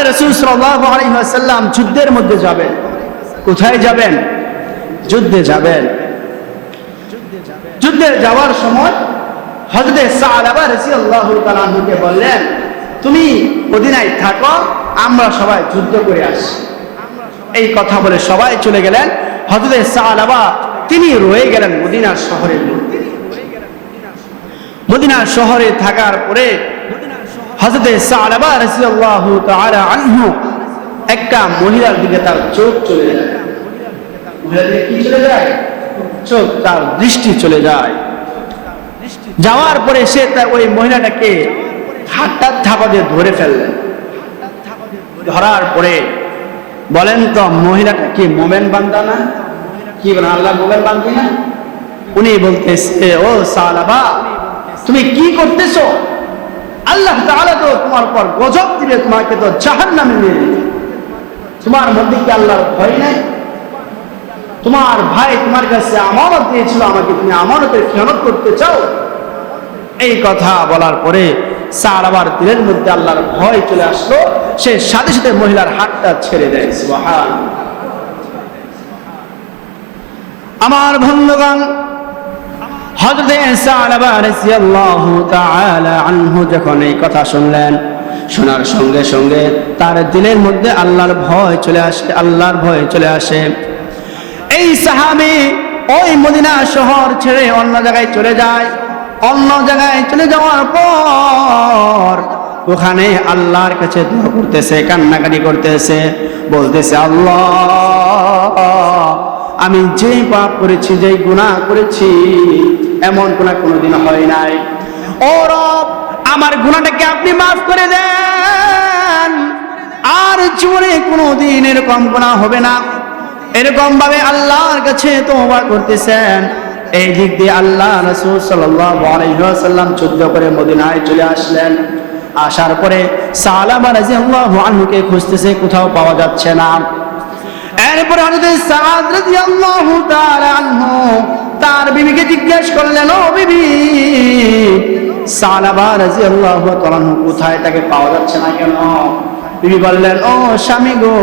আল্লাহ রসুল সাল্লাম যুদ্ধের মধ্যে যাবেন। কোথায় যাবেন? যুদ্ধে যাবেন। যুদ্ধে যাওয়ার সময় বললেন, তুমি মদিনায় থাকো, আমরা সবাই যুদ্ধ করে আসি। এই কথা বলে সবাই চলে গেলেন। হজরতে সাহাবা তিনি রয়ে গেলেন মদিনার মধ্যে মদিনার শহরে থাকার পরে হজরতে সাহাবা রাদিয়াল্লাহু তাআলা আনহু একটা মহিলার দিকে তার চোখ চলে যায়। মহিলার কি চলে যায়? চোখ, তার দৃষ্টি চলে যায়। যাওয়ার পরে সে তার ওই মহিলাটাকে হাতটা থাপা দিয়ে ধরে ফেললেন ধরার পরে বলেন তো, মহিলাটা কি মোমেন বান্দা না? কি বলেন, আল্লাহ মোমেন বান্দি না? উনি বলতেছে, ও সালাবা তুমি কি করতেছো? আল্লাহ তাআলা তো তোমার পর গজব দিলে তোমাকে তো জাহান্নামে নিয়ে দিবে তোমার মধ্যে কি আল্লাহর ভয় নাই? তোমার ভাই তোমার কাছে আমানত দিয়েছিল, আমাকে তুমি আমানতের খেয়ানত করতে চাও? এই কথা বলার পরে স্যার আবার দিলের মধ্যে আল্লাহর ভয় চলে আসলো। সে সাথে সাথে মহিলার হাতটা ছেড়ে দেয় আমার বন্ধুগণ তাআলা আনহু যখন এই কথা শুনলেন, শোনার সঙ্গে সঙ্গে তার দিলের মধ্যে আল্লাহর ভয় চলে আসে, আল্লাহর ভয় চলে আসে। এই সাহাবি ওই মদিনা শহর ছেড়ে অন্য জায়গায় চলে যায়। অন্য জায়গায় চলে যাওয়ার পর ওখানে আল্লাহর কাছে দোয়া করতেছে, কান্নাকাটি করতেছে, বলতেছে, আল্লাহ, আমি যেই পাপ করেছি, যেই গুনাহ করেছি এমন গুনাহ কোনোদিন হয় নাই। ও রব, আমার গুনাহটাকে আপনি মাফ করে দেন। আর জীবনে কোনোদিন এরকম গুনাহ হবে না। এরকম ভাবে আল্লাহর কাছে তোবা করতেছেন। এই দিক দিয়ে আল্লাহ রসুল সাল্লাম যুদ্ধ করে মদিনায় চলে আসলেন। আসার পরে সালামা রাজিয়াল্লাহু আনহুকে খুঁজতেছে, কোথাও পাওয়া যাচ্ছে না। এরপরে হযরত সাদ রাদিয়াল্লাহু তাআলা আনহু তার বিবিকে জিজ্ঞেস করলেন, ও বিবি সালাবা রাদিয়াল্লাহু তাআলা কোথায়? তাকে পাওয়া যাচ্ছে না কেন? বিবি বললেন, ও স্বামী গো,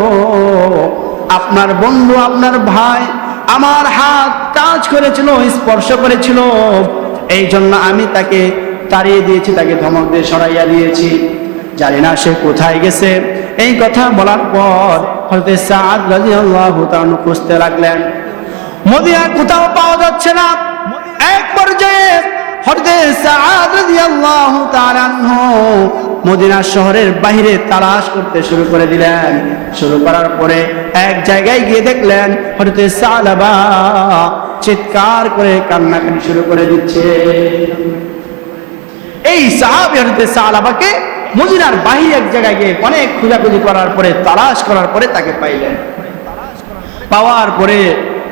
আপনার বন্ধু, আপনার ভাই আমার হাত কাজ করেছিল, স্পর্শ করেছিল। এই জন্য আমি তাকে তাড়িয়ে দিয়েছি, তাকে ধমক দিয়ে সরাইয়া দিয়েছি। জানি না সে কোথায় গেছে। এই কথা বলার পর হয়তো সাদ রাদিয়াল্লাহু তাআলা খুঁজতে লাগলেন। মদিনা কোথাও পাওয়া যাচ্ছে না। এক পর্যায়ে মদিনা শহরের বাইরে তালাশ করতে শুরু করে দিলেন। শুরু করার পরে এক জায়গায় গিয়ে দেখলেন হযরত সালাবা চিৎকার করে কান্নাকাটি শুরু করে দিচ্ছে। এই সাহাবী হযরত সালাবাকে মদিনার বাহির এক জায়গায় গিয়ে অনেক খোঁজাখুঁজি করার পরে, তালাশ করার পরে তাকে পাইলেন। পাওয়ার পরে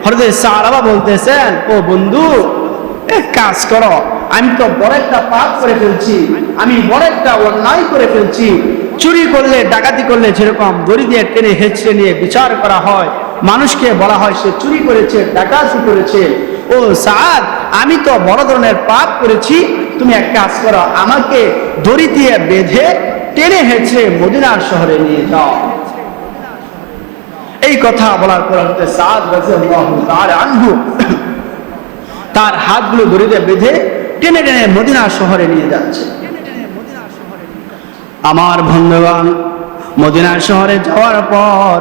হরদে সারাবা বলতেছেন, ও বন্ধু, এক কাজ করো, আমি তো বড় একটা পাপ করে ফেলছি, আমি বড় একটা অন্যায় করে ফেলছি। চুরি করলে, ডাকাতি করলে যেরকম দড়ি দিয়ে টেনে হেঁচড়ে নিয়ে বিচার করা হয়, মানুষকে বলা হয় সে চুরি করেছে, ডাকাতি করেছে। ও সাদ আমি তো বড় ধরনের পাপ করেছি, তুমি এক কাজ করো, আমাকে দড়ি দিয়ে বেঁধে টেনে হেঁচড়ে মদিনার শহরে নিয়ে যাও। এই কথা বলার পর আনহু তার হাতগুলো দড়িতে বেঁধে টেনে টেনে মদিনা শহরে নিয়ে যাচ্ছে। আমার বন্ধুগণ, মদিনা শহরে যাওয়ার পর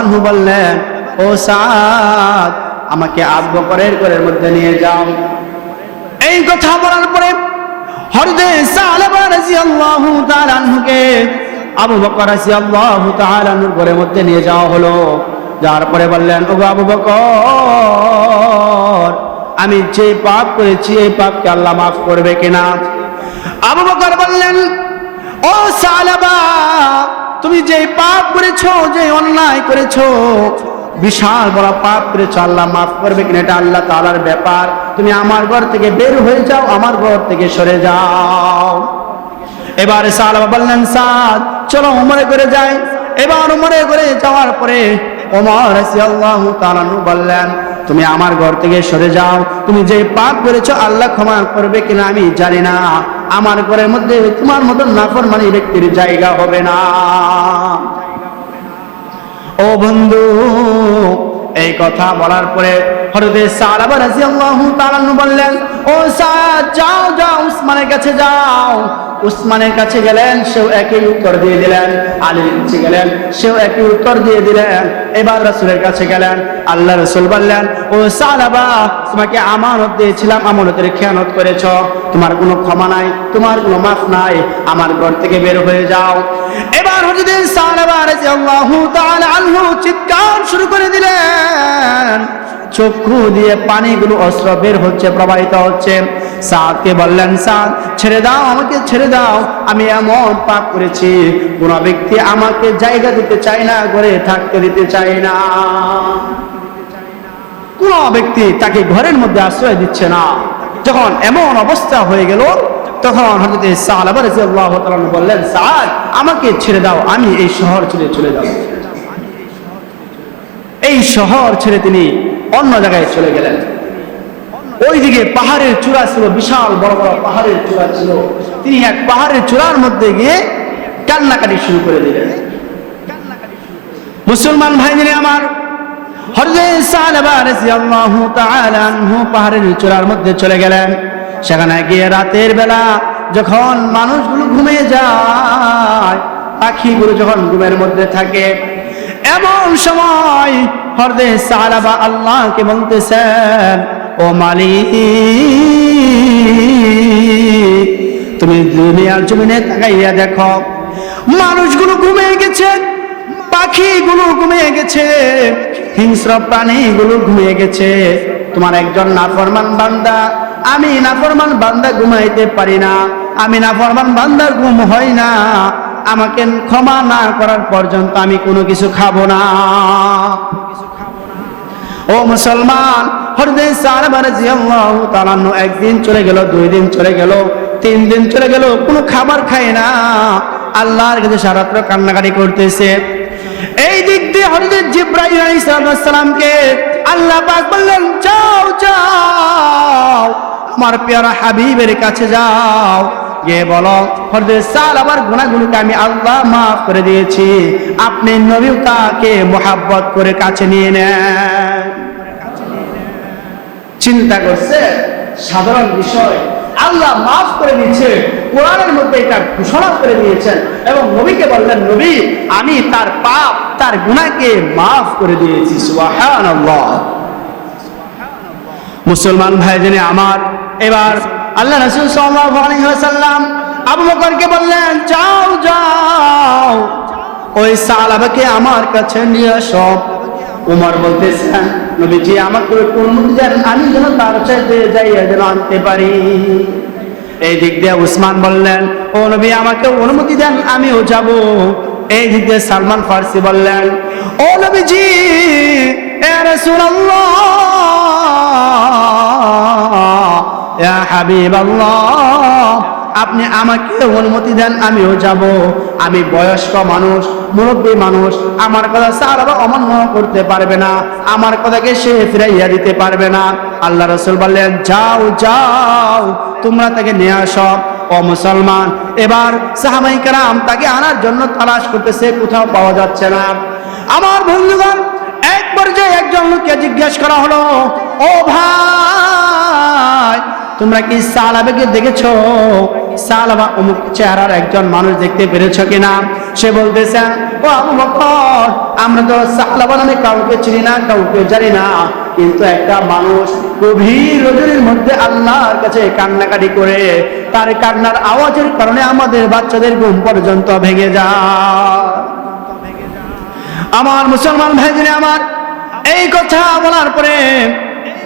আনহু বললেন, ও সাদ, আমাকে আবু বকরের ঘরের মধ্যে নিয়ে যাও। এই কথা বলার পরে হযরত সালাবা রাদিয়াল্লাহু তাআলা আনহুকে আবু বকর রাদিয়াল্লাহু তাআলা আনহুর ঘরের মধ্যে নিয়ে যাওয়া হলো। যাওয়ার পরে বললেন ও আবু বকর, আমি যে পাপ করেছি, এই পাপকে আল্লাহ মাফ করবে কিনা? আবু বকর বললেন, ও সালাবা, তুমি যে পাপ করেছ, যে অন্যায় করেছ, বিশাল বড় পাপ করেছ, আল্লাহ মাফ করবে কিনা? এটা আল্লাহ তাআলার ব্যাপার। তুমি আমার ঘর থেকে বের হয়ে যাও, আমার ঘর থেকে সরে যাও। এবার সালাবা বললেন সাদ। চলো উমরে করে যাই। এবার উমরে করে যাওয়ার পরে ওমর রাদিয়াল্লাহু তাআলা আনহু বললেন, তুমি আমার ঘর থেকে সরে যাও। তুমি যে পাপ করেছ আল্লাহ ক্ষমা করবে কিনা আমি জানি না। আমার ঘরের মধ্যে তোমার মতন নাফর মানে ব্যক্তির জায়গা হবে না। ও বন্ধু, এই কথা বলার পরে হরদে সালাবা রাদিয়াল্লাহু তাআলা আনহু বললেন, ও সাদ, যাও যাও, উসমানের কাছে যাও। উসমানের কাছে গেলেন, সেও একই উত্তর দিয়ে দিলেন, আলীর কাছে গেলেন, সেও একই উত্তর দিয়ে দিলেন। এবার রাসূলের কাছে গেলেন, আল্লাহ রসুল বললেন, ও সালাবা, তোমাকে আমানত দিয়েছিলাম, আমানতের খেয়ানত করেছ। তোমার কোনো ক্ষমা নাই, তোমার কোনো মাফ নাই, আমার ঘর থেকে বের হয়ে যাও। এবার হযরত সালাবা রাদিয়াল্লাহু তাআলা আনহু চিৎকার শুরু করে দিলেন। চক্ষু দিয়ে পানিগুলো অস্ত্র বের হচ্ছে, প্রবাহিত হচ্ছে। সাদকে বললেন, সাদ, ছেড়ে দাও, আমাকে ছেড়ে দাও। আমি এমন পাপ করেছি, কোন ব্যক্তি আমাকে জায়গা দিতে চায় না, ঘরে থাকতে দিতে চায় না। কোন ব্যক্তি তাকে ঘরের মধ্যে আশ্রয় দিচ্ছে না। যখন এমন অবস্থা হয়ে গেল, তখন সালাবা রাদিয়াল্লাহু তাআলা বললেন, সাদ, আমাকে ছেড়ে দাও, আমি এই শহর ছেড়ে চলে যাব। এই শহর ছেড়ে তিনি অন্য জায়গায় চলে গেলেন। ওইদিকে পাহাড়ের চূড়া ছিল, বিশাল বড় বড় পাহাড়ের চূড়া ছিল। তিনি এক পাহাড়ের চূড়ার মধ্যে গিয়ে কান্নাকাটি শুরু করে দিলেন। মুসলমান ভাই আমার তাআলা আনহু পাহাড়ের চূড়ার মধ্যে চলে গেলেন। সেখানে গিয়ে রাতের বেলা যখন মানুষগুলো ঘুমিয়ে যায়, পাখিগুলো যখন ঘুমের মধ্যে থাকে, এমন সময় হরদে সালাবা আল্লাহকে বলতেছেন, ও মালিক, তুমি দুনিয়ার জমিনে তাকাইয়া দেখো, মানুষগুলো ঘুমিয়ে গেছে, পাখিগুলো ঘুমিয়ে গেছে, হিংস্র প্রাণীগুলো ঘুমিয়ে গেছে। তোমার একজন নাফরমান বান্দা, আমি নাফরমান বান্দা ঘুমাইতে পারি না, আমি নাফরমান বান্দা ঘুম হয় না আমাকে ক্ষমা না করার পর্যন্ত আমি কোনো কিছু খাব না। ও মুসলমান একদিন চলে গেল, দুই দিন চলে গেল, তিন দিন চলে গেল, কোনো খাবার খায় না। আল্লাহর কাছে সারাত্র কান্নাকাটি করতেছে। এই দিক দিয়ে হরদে জিব্রাইল আলাইহিস সালামকে আল্লাহ পাক বললেন, যাও যাও, আমার পেয়ারা হাবিবের কাছে যাও। গিয়ে বলো সাল, আমার গুণাগুলোকে আমি আল্লাহ মাফ করে দিয়েছি। আপনি নবী তাকে মোহাব্বত করে কাছে নিয়ে নেন। চিন্তা করছে, সাধারণ বিষয়। আল্লাহ মাফ করে দিয়েছে, কোরআনের মধ্যে এটা ঘোষণা করে দিয়েছেন এবং নবীকে বললেন, নবী, আমি তার পাপ, তার গুণাকে মাফ করে দিয়েছি। মুসলমান ভাই জেনে আমার, এবার আল্লাহ রাসূল ওয়াসাল্লাম আবু বকরকে বললেন, যাও যাও। ওই সালাবাকে আমার কাছে নিয়ে আসো উমর বলতেছেন নবীজি, আমাকে একটু অনুমতি দেন আমি যেন তার সাথে যাইয়া যেন আনতে পারি। এই দিক দিয়ে উসমান বললেন, ও নবী, আমাকে অনুমতি দেন, আমিও যাব। এই দিক দিয়ে সালমান ফার্সি বললেন, ও নবীজি, এ রাসূলুল্লাহ আপনি আমাকে অনুমতি দেন, আমিও যাব। আমি বয়স্ক মানুষ, মুরব্বী মানুষ, আমার কথা আবার অমান্য করতে পারবে না, আমার কথাকে সে ফিরাইয়া দিতে পারবে না। আল্লাহ রসুল বললেন, যাও যাও, তোমরা তাকে নিয়ে আসো, ও মুসলমান, এবার সাহাবাই কারাম তাকে আনার জন্য তালাশ করতেছে, কোথাও পাওয়া যাচ্ছে না। আমার বন্ধুগণ এক পর্যায়ে একজন লোককে জিজ্ঞেস করা হলো তোমরা কি সালাবাকে দেখেছ? সালাবা অমুক চেহারার একজন মানুষ দেখতে পেরেছ কিনা? সে বলতেছে, ও আমরা তো সালাবা নামে কাউকে চিনি না, কাউকে জানি না। কিন্তু একটা মানুষ গভীর রজনীর মধ্যে আল্লাহর কাছে কান্নাকাটি করে, তার কান্নার আওয়াজের কারণে আমাদের বাচ্চাদের ঘুম পর্যন্ত ভেঙে যায়। আমার মুসলমান ভাইজিনে আমার, এই কথা বলার পরে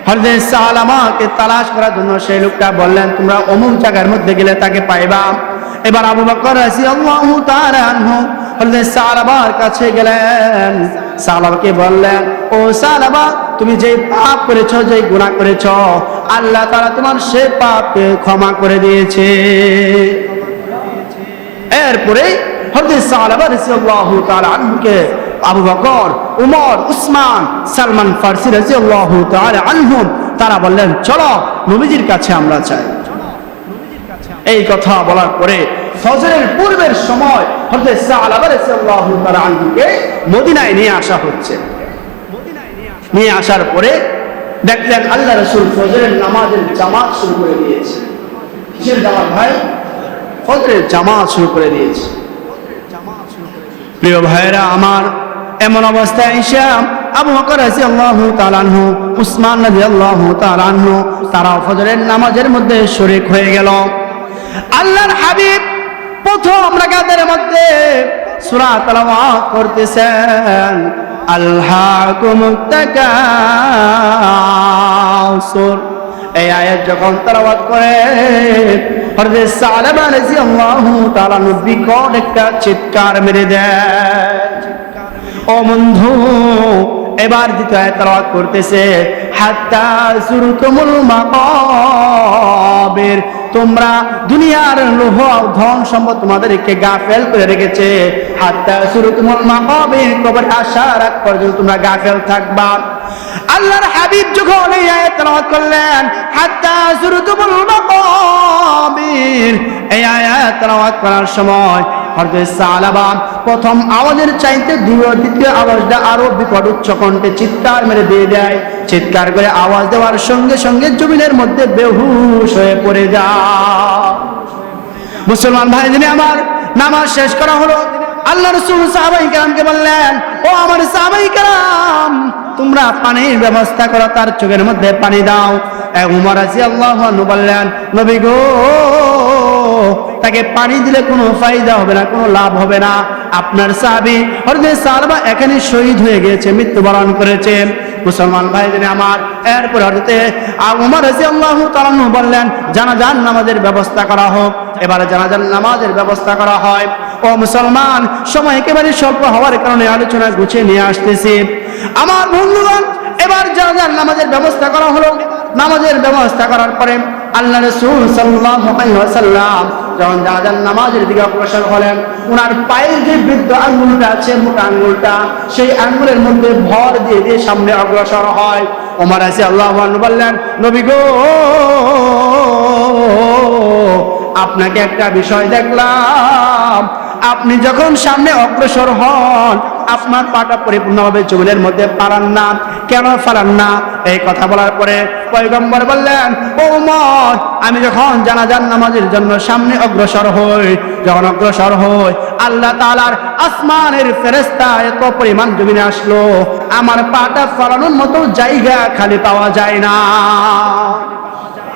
হরদে সালামাকে তালাশ করার জন্য সেই লোকটা বললেন, তোমরা অমুক জায়গার মধ্যে গেলে তাকে পাইবা। এবার আবু বকর হরদে সালাবার কাছে গেলেন। সালাবাকে বললেন, ও সালাবা তুমি যে পাপ করেছ যে গুনাহ করেছ, আল্লাহ তাআলা তোমার সে পাপকে ক্ষমা করে দিয়েছে। এরপরে হযরত সালাবা রাদিয়াল্লাহু তাআলা আনহুকে আবু বকর, উমর, উসমান, সালমান ফার্সি রাজিয়াল্লাহু তাআলা আনহুম, তারা বললেন, চলো, নবীজির কাছে আমরা চাই এই কথা বলার পরে ফজরের পূর্বের সময় সালাবা রাদিয়াল্লাহু তাআলা আনহুকে মদিনায় নিয়ে আসা হচ্ছে। নিয়ে আসার পরে দেখলেন, আল্লাহ রাসূল ফজরের নামাজের জামাত শুরু করে দিয়েছে। কিসের জামাত ভাই? ফজরের জামাত শুরু করে দিয়েছে। প্রিয় ভাইরা আমার এমন অবস্থায় ইসলাম আবু বকর রাদিয়াল্লাহু তাআলা আনহু, উসমান রাদিয়াল্লাহু তাআলা আনহু তারা ফজরের নামাজের মধ্যে শরিক হয়ে গেল। আল্লাহর হাবিব প্রথম রাকাতের মধ্যে সূরা তেলাওয়াত করতেছেন আল্লাহকুমুত তাকাসুর এই আয়াত যখন তেলাওয়াত করে, হযরত সালামা রাদিয়াল্লাহু তাআলা বিকট একটা চিৎকার মেরে দেয়। ও বন্ধু, এবার দ্বিতীয় আয়াত করতেছে, হাত্তা সুরতুমুল মাকাবির, তোমরা দুনিয়ার লোহ ধন সম্পদ তোমাদেরকে গাফেল করে রেখেছে। হাত্তা সুরতুমুল মাকাবির, কবরে আসার আগ পর্যন্ত তোমরা গাফেল থাকবা। আল্লাহর হাবিব যখন এই আয়াত করলেন, হাত্তা সুরতুমুল মাকাবির, এই আয়াত তেলাওয়াত করার সময় প্রথম আওয়াজের চাইতে দ্বিতীয় আওয়াজটা আরও বিকট উচ্চ কণ্ঠে চিৎকার মেরে দিয়ে দেয়। চিৎকার করে আওয়াজ দেওয়ার সঙ্গে সঙ্গে জমিনের মধ্যে বেহুশ হয়ে পড়ে যায়। মুসলমান ভাই, যিনি আমার নামাজ শেষ করা হলো, আল্লাহ রসুল সাহাবাই কালামকে বললেন, ও আমার সাহাবাই কালাম তোমরা পানির ব্যবস্থা করো, তার চোখের মধ্যে পানি দাও। এক উমর আছি আল্লাহ বললেন, নবী গো তাকে পানি দিলে কোনো ফায়দা হবে না, কোনো লাভ হবে না। আপনার সাহাবি হরদে সালবা এখানে শহীদ হয়ে গিয়েছে, মৃত্যুবরণ করেছে। মুসলমান ভাই যিনি আমার, এরপর হরদে উমর রাজি আল্লাহ তালানু বললেন জানাজান নামাজের ব্যবস্থা করা হোক। এবারে জানাজান নামাজের ব্যবস্থা করা হয়। ও মুসলমান, সময় একেবারে স্বল্প হওয়ার কারণে আলোচনা গুছিয়ে নিয়ে আসতেছি। আমার বন্ধুগণ, এবার জানাজান নামাজের ব্যবস্থা করা হলো। নামাজের ব্যবস্থা করার পরে আল্লাহ রসুল ওয়াসাল্লাম যখন জানাজান নামাজের দিকে অগ্রসর হলেন ওনার পায়ের যে বৃদ্ধ আঙ্গুলটা আছে, মোটা আঙ্গুলটা, সেই আঙ্গুলের মধ্যে ভর দিয়ে দিয়ে সামনে অগ্রসর হয়। ওমার আছে আল্লাহ বললেন, নবী গো, আপনাকে একটা বিষয় দেখলাম। আপনি যখন সামনে অগ্রসর হন আপনার পাটা পরিপূর্ণভাবে জমিনের মধ্যে পারান না। কেন ফালান না? এই কথা বলার পরে পয়গম্বর বললেন, ও উমর, আমি যখন জানাজান নামাজের জন্য সামনে অগ্রসর হই, যখন অগ্রসর হই, আল্লাহ তালার আসমানের ফেরেস্তা এত পরিমাণ জমিনে আসলো। আমার পাটা ফলানোর মতো জায়গা খালি পাওয়া যায় না।